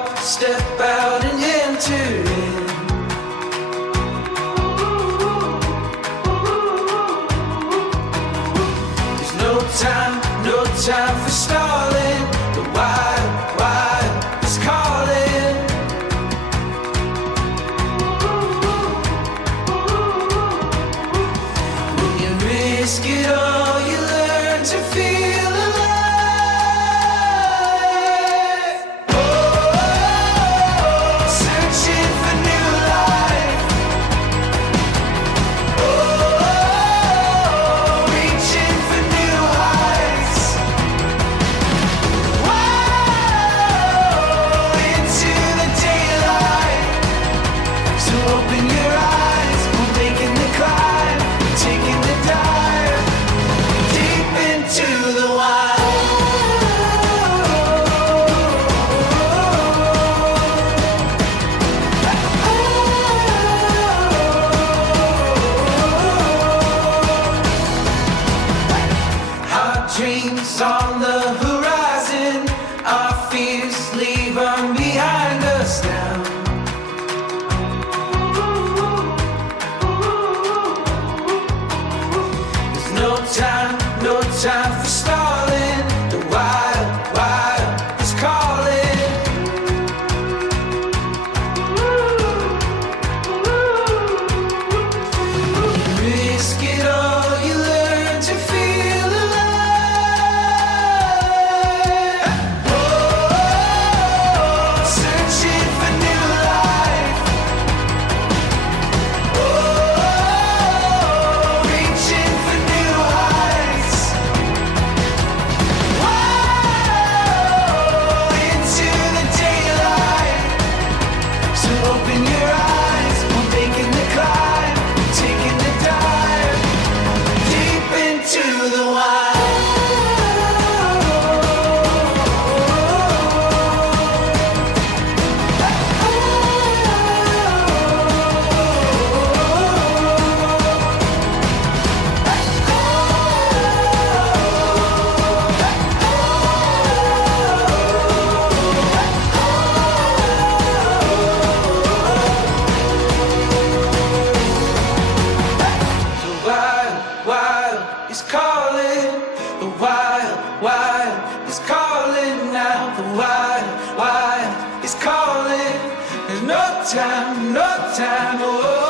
up, step out and enter in. There's no time for stalling. The wild is calling. When you risk it all, you learn to feel alive. Oh, searching for new life. Oh, reaching for new heights. Whoa, into the daylight. So open your eyes, we're making the climb, taking the dive, deep into the wild. Our dreams on the horizon, our fears leave them behind us now. There's no time for stalling. The wild is calling. Risk it all, you learn to feel alive. Oh, searching for new life. Oh, reaching for new heights. Whoa, into the daylight. So open your eyes, we're making the climb, taking the dive, deep into the wild. The wild is calling. The wild is calling now. The wild is calling. There's no time, oh.